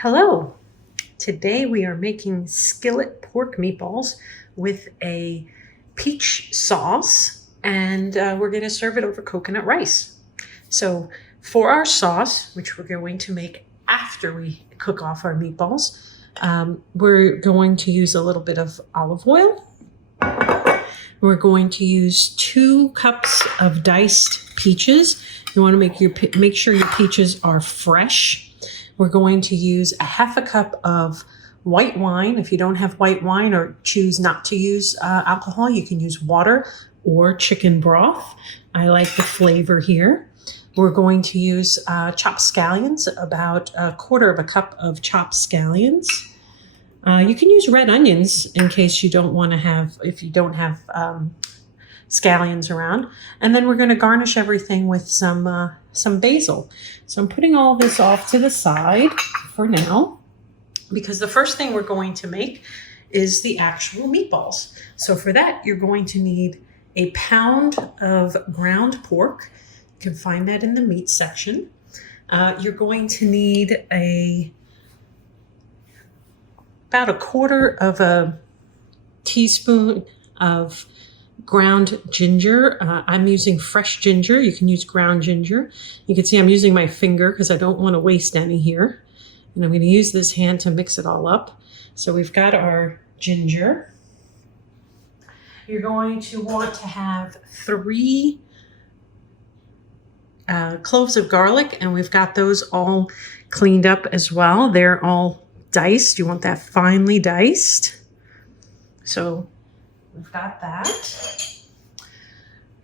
Hello. Today we are making skillet pork meatballs with a peach sauce, and we're going to serve it over coconut rice. So for our sauce, which we're going to make after we cook off our meatballs, we're going to use a little bit of olive oil. We're going to use 2 cups of diced peaches. You want to make sure your peaches are fresh. We're going to use a half a cup of white wine. If you don't have white wine or choose not to use alcohol, you can use water or chicken broth. I like the flavor here. We're going to use chopped scallions, about 1/4 cup of chopped scallions. You can use red onions in case you don't want to have, if you don't have scallions around. And then we're going to garnish everything with some basil. So I'm putting all this off to the side for now, because the first thing we're going to make is the actual meatballs. So for that, you're going to need a pound of ground pork. You can find that in the meat section. You're going to need about 1/4 of a teaspoon of ground ginger. I'm using fresh ginger. You can use ground ginger. You can see I'm using my finger because I don't want to waste any here. And I'm going to use this hand to mix it all up. So we've got our ginger. You're going to want to have 3 cloves of garlic, and we've got those all cleaned up as well. They're all diced. You want that finely diced. So we've got that.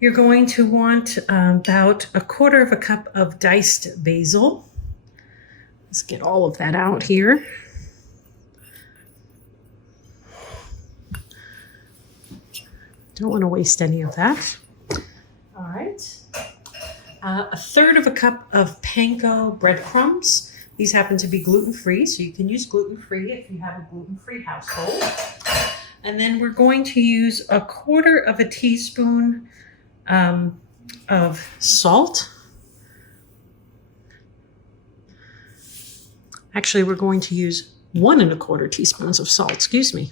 You're going to want about 1/4 cup of diced basil. Let's get all of that out here. Don't want to waste any of that. All right. 1/3 cup of panko breadcrumbs. These happen to be gluten-free, so you can use gluten-free if you have a gluten-free household. And then we're going to use 1/4 teaspoon of salt. Actually, we're going to use 1 1/4 teaspoons of salt. Excuse me.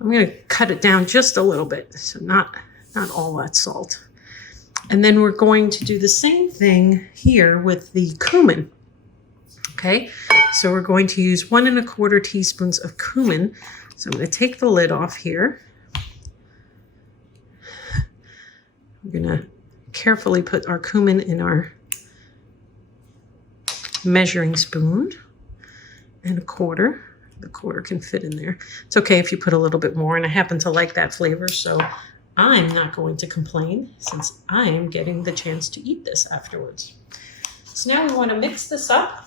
I'm going to cut it down just a little bit, so not all that salt. And then we're going to do the same thing here with the cumin. Okay, so we're going to use 1 1/4 teaspoons of cumin. So I'm going to take the lid off here. We're going to carefully put our cumin in our measuring spoon, and 1/4. The 1/4 can fit in there. It's okay if you put a little bit more, and I happen to like that flavor, so I'm not going to complain since I am getting the chance to eat this afterwards. So now we want to mix this up.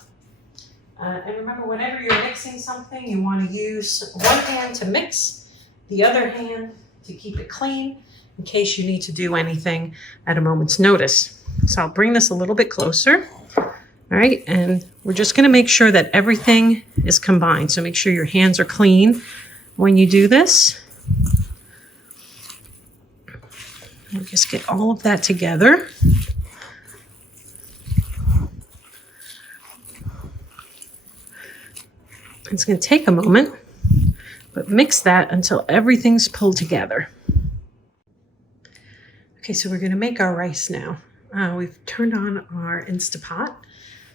And remember, whenever you're mixing something, you want to use one hand to mix, the other hand to keep it clean in case you need to do anything at a moment's notice. So I'll bring this a little bit closer. All right, and we're just going to make sure that everything is combined. So make sure your hands are clean when you do this. We'll just get all of that together. It's going to take a moment, but mix that until everything's pulled together. Okay, so we're going to make our rice now. We've turned on our Instapot.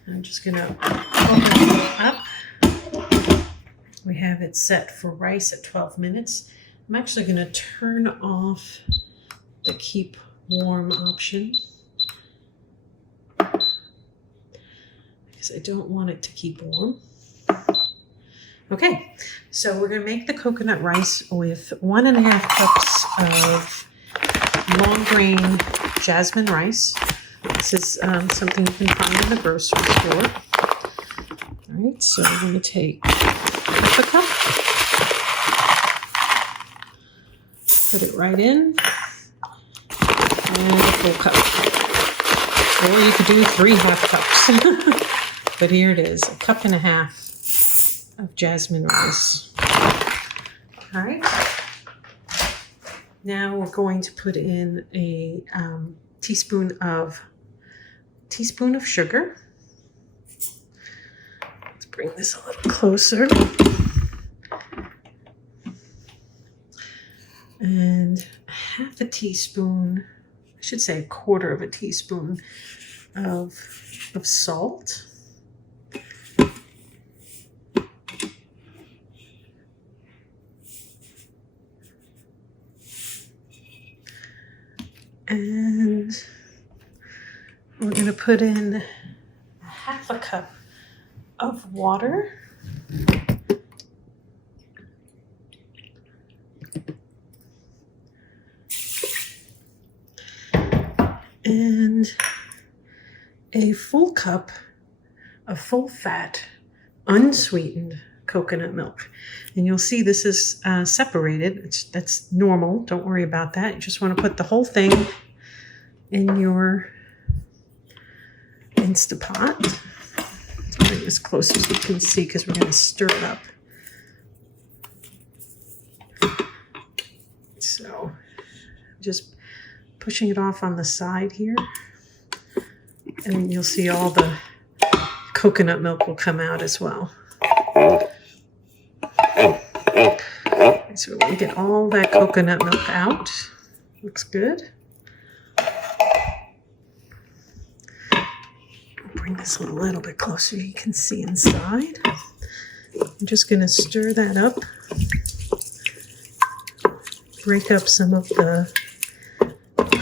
I'm just going to open it up. We have it set for rice at 12 minutes. I'm actually going to turn off the keep warm option because I don't want it to keep warm. Okay, so we're going to make the coconut rice with 1 1/2 cups of long grain jasmine rice. This is something you can find in the grocery store. All right, so we're going to take 1/2 cup, put it right in, and a full cup. Or you could do 3 1/2 cups. But here it is, 1.5 cups of jasmine rice. All right. Now we're going to put in a teaspoon of sugar. bring this a little closer. And half a teaspoon, I should say a quarter of a teaspoon of salt. And we're going to put in half a cup of water. And a full cup of full fat, unsweetened coconut milk. And you'll see this is separated. That's normal. Don't worry about that. You just want to put the whole thing in your Instapot. Let's bring this closer so you can see because we're going to stir it up. So just pushing it off on the side here. And you'll see all the coconut milk will come out as well. So we're going to get all that coconut milk out. Looks good. Bring this a little bit closer so you can see inside. I'm just going to stir that up. Break up some of the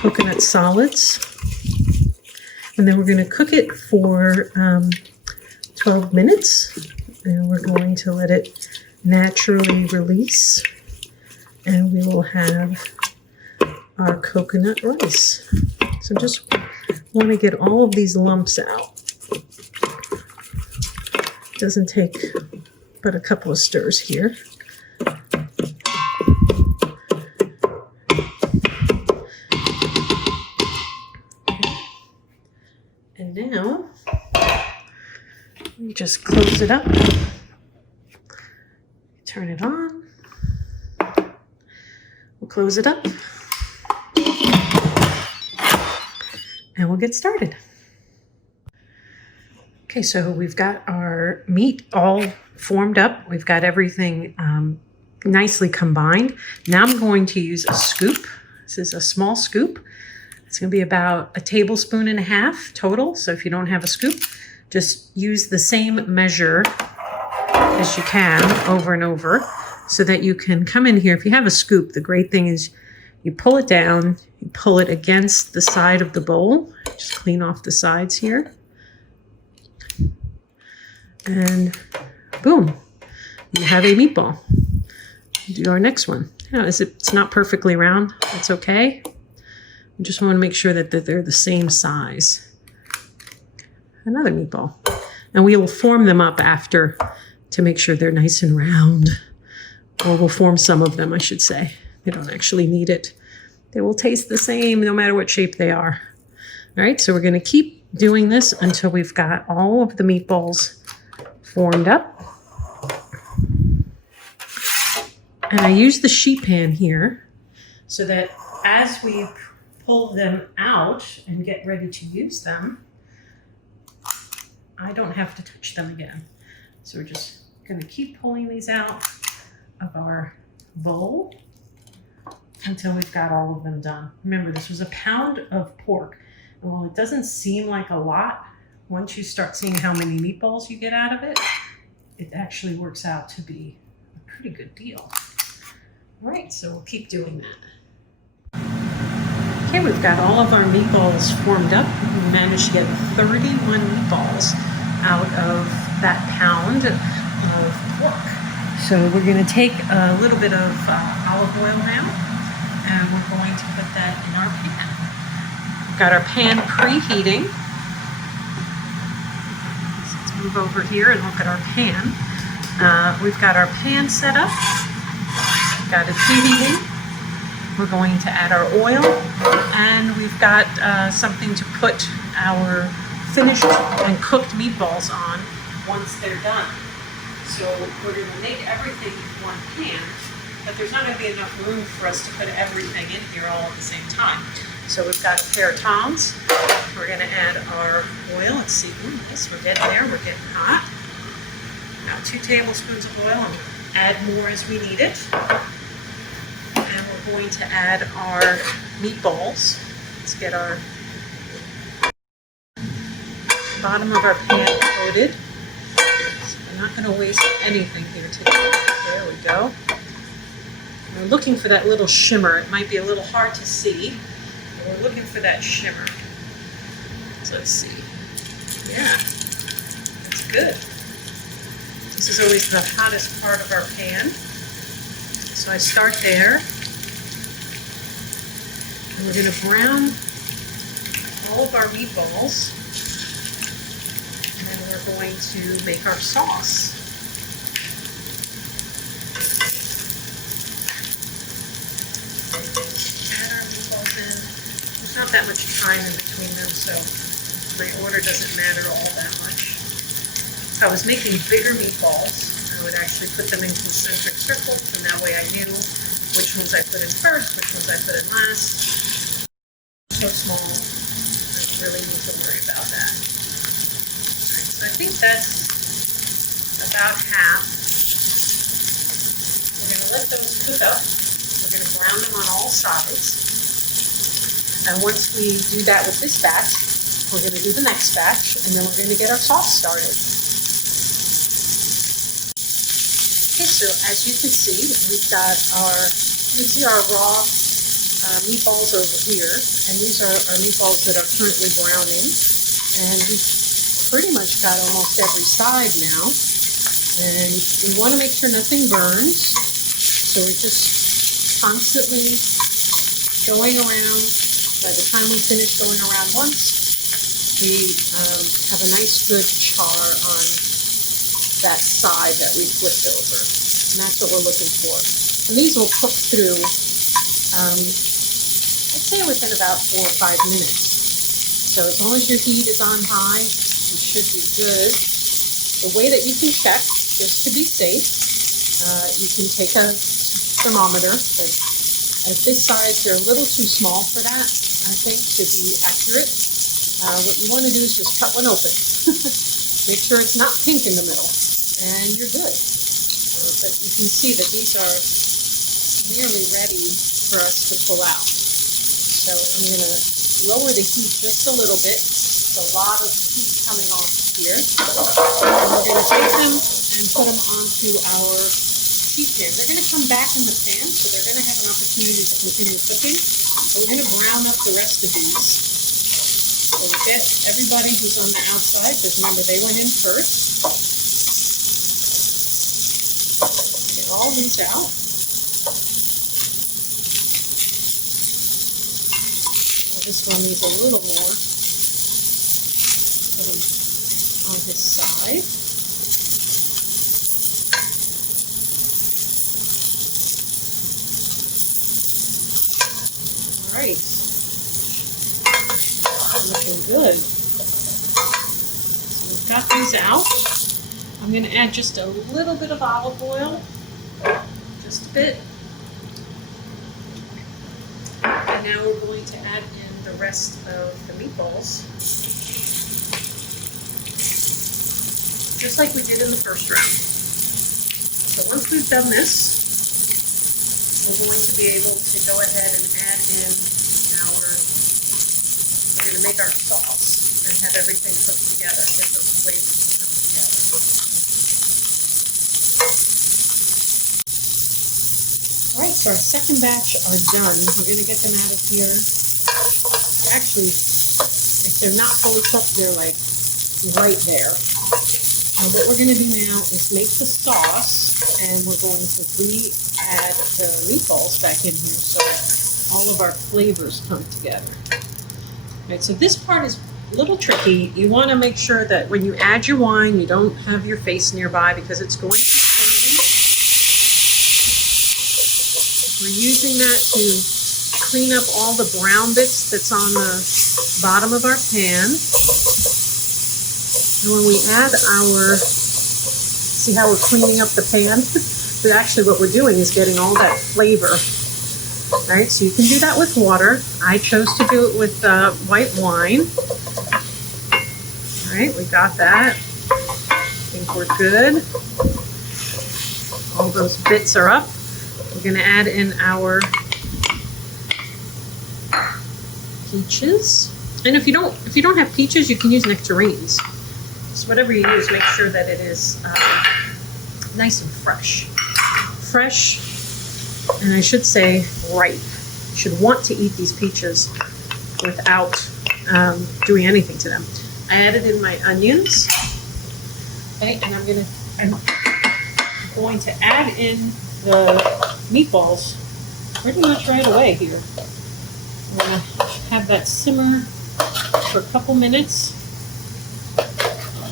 coconut solids. And then we're going to cook it for 12 minutes. And we're going to let it naturally release. And we will have our coconut rice. So just want to get all of these lumps out. Doesn't take but a couple of stirs here. And now we just close it up. Turn it on. We'll close it up. And we'll get started. Okay, so we've got our meat all formed up. We've got everything nicely combined. Now I'm going to use a scoop. This is a small scoop. It's going to be about 1.5 tablespoons total. So if you don't have a scoop, just use the same measure as you can over and over so that you can come in here. If you have a scoop, the great thing is you pull it down, you pull it against the side of the bowl. Just clean off the sides here. And boom, you have a meatball. Do our next one. It's not perfectly round. That's okay. You just want to make sure that they're the same size. Another meatball. And we will form them up after to make sure they're nice and round. Or we'll form some of them, I should say. They don't actually need it. They will taste the same no matter what shape they are. All right, so we're going to keep doing this until we've got all of the meatballs formed up. And I use the sheet pan here so that as we pull them out and get ready to use them, I don't have to touch them again. So we're just going to keep pulling these out of our bowl until we've got all of them done. Remember, this was 1 pound of pork. And while it doesn't seem like a lot, once you start seeing how many meatballs you get out of it, it actually works out to be a pretty good deal. All right, so we'll keep doing that. Okay, we've got all of our meatballs formed up. We managed to get 31 meatballs out of that pound of pork. So we're going to take a little bit of olive oil now, and we're going to put that in our pan. We've got our pan preheating. So let's move over here and look at our pan. We've got our pan set up. We've got it preheating. We're going to add our oil, and we've got something to put our finished and cooked meatballs on once they're done. So we're going to make everything in one pan, but there's not going to be enough room for us to put everything in here all at the same time. So we've got a pair of tongs. We're going to add our oil. Let's see, yes, we're getting there. We're getting hot. About 2 tablespoons of oil. I'm going to add more as we need it. And we're going to add our meatballs. Let's get our bottom of our pan coated. So we're not going to waste anything here today. There we go. We're looking for that little shimmer. It might be a little hard to see, but we're looking for that shimmer. So let's see. Yeah, that's good. This is always the hottest part of our pan. So I start there. And we're going to brown all of our meatballs. And then we're going to make our sauce. Add our meatballs in. There's not that much time in between them, so my order doesn't matter all that much. If I was making bigger meatballs, I would actually put them in concentric circles, and that way I knew which ones I put in first, which ones I put in last. So small, I don't really need to worry about that. Alright, so I think that's about half. We're going to let those cook up. We're going to brown them on all sides. And once we do that with this batch, we're going to do the next batch, and then we're going to get our sauce started. Okay, so as you can see, we've got our raw meatballs over here, and these are our meatballs that are currently browning. And we've pretty much got almost every side now. And we want to make sure nothing burns, so we're just constantly going around. By the time we finish going around once, we have a nice good char on that side that we flipped over. And that's what we're looking for. And these will cook through, I'd say within about 4 or 5 minutes. So as long as your heat is on high, it should be good. The way that you can check, just to be safe, you can take a thermometer, but at this size, they're a little too small for that, I think, to be accurate. What you want to do is just cut one open. Make sure it's not pink in the middle, and you're good. But you can see that these are nearly ready for us to pull out. So I'm going to lower the heat just a little bit. There's a lot of heat coming off here. And we're going to take them and put them onto our sheet pan. They're going to come back in the pan, so they're going to have an opportunity to continue cooking. But we're going to brown up the rest of these. So we get everybody who's on the outside, because remember they went in first. Get all these out. Well, this one needs a little more. Put them on his side. All right. Looking good. So we've got these out. I'm going to add just a little bit of olive oil, just a bit. And now we're going to add in the rest of the meatballs, just like we did in the first round. So once we've done this, we're going to be able to go ahead and add in we're going to make our sauce and have everything cooked together, get those flavors to come together. All right, so our second batch are done. We're going to get them out of here. Actually, if they're not fully cooked, they're like right there. And what we're going to do now is make the sauce, and we're going to re-add the meatballs back in here so that all of our flavors come together. Right, so this part is a little tricky. You want to make sure that when you add your wine, you don't have your face nearby because it's going to stain. We're using that to clean up all the brown bits that's on the bottom of our pan. And when we add see how we're cleaning up the pan? But actually what we're doing is getting all that flavor. All right, so you can do that with water. I chose to do it with white wine. All right, we got that. think we're good. All those bits are up. We're going to add in our peaches. And if you don't have peaches, you can use nectarines. So whatever you use, make sure that it is nice and fresh. Fresh, and I should say ripe. You should want to eat these peaches without doing anything to them. I added in my onions. Okay, and I'm going to add in the meatballs pretty much right away here. I'm going to have that simmer for a couple minutes.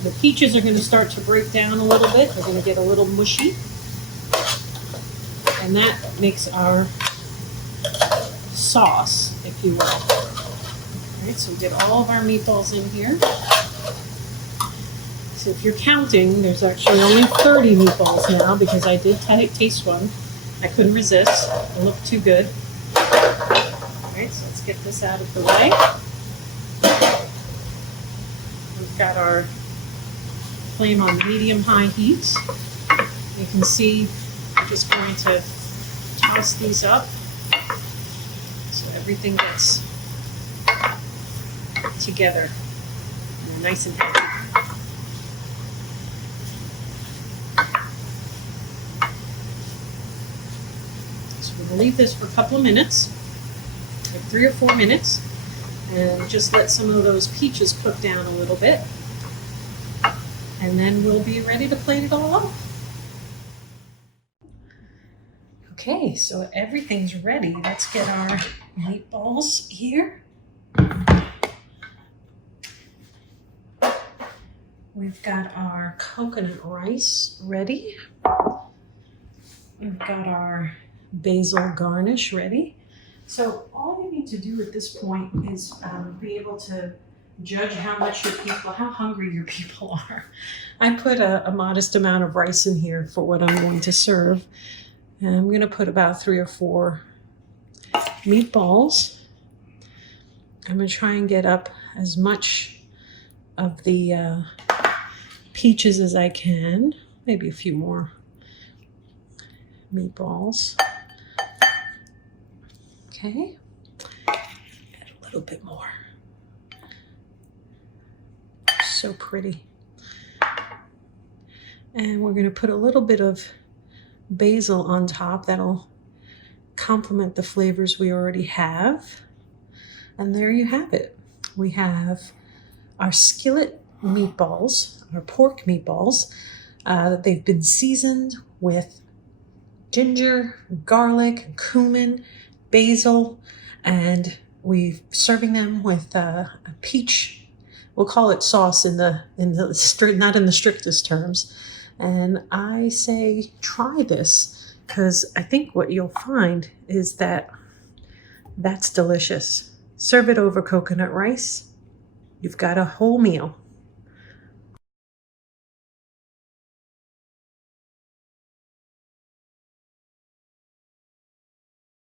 The peaches are going to start to break down a little bit. They're going to get a little mushy. And that makes our sauce, if you will. All right, so we get all of our meatballs in here. So if you're counting, there's actually only 30 meatballs now because I did taste one. I couldn't resist. It looked too good. All right, so let's get this out of the way. We've got our flame on medium-high heat. You can see I'm just going to toss these up so everything gets together and nice and heavy. So we're going to leave this for a couple of minutes, like 3 or 4 minutes, and just let some of those peaches cook down a little bit. And then we'll be ready to plate it all up. Okay, so everything's ready. Let's get our meatballs here. We've got our coconut rice ready. We've got our basil garnish ready. So all you need to do at this point is be able to judge how hungry your people are. I put a modest amount of rice in here for what I'm going to serve. And I'm going to put about 3 or 4 meatballs. I'm going to try and get up as much of the peaches as I can. Maybe a few more meatballs. Okay. Add a little bit more. So pretty. And we're going to put a little bit of basil on top. That'll complement the flavors we already have. And there you have it. We have our skillet meatballs, our pork meatballs. They've been seasoned with ginger, garlic, cumin, basil, and we're serving them with a peach. We'll call it sauce in the not in the strictest terms. And I say try this because I think what you'll find is that that's delicious. Serve it over coconut rice. You've got a whole meal.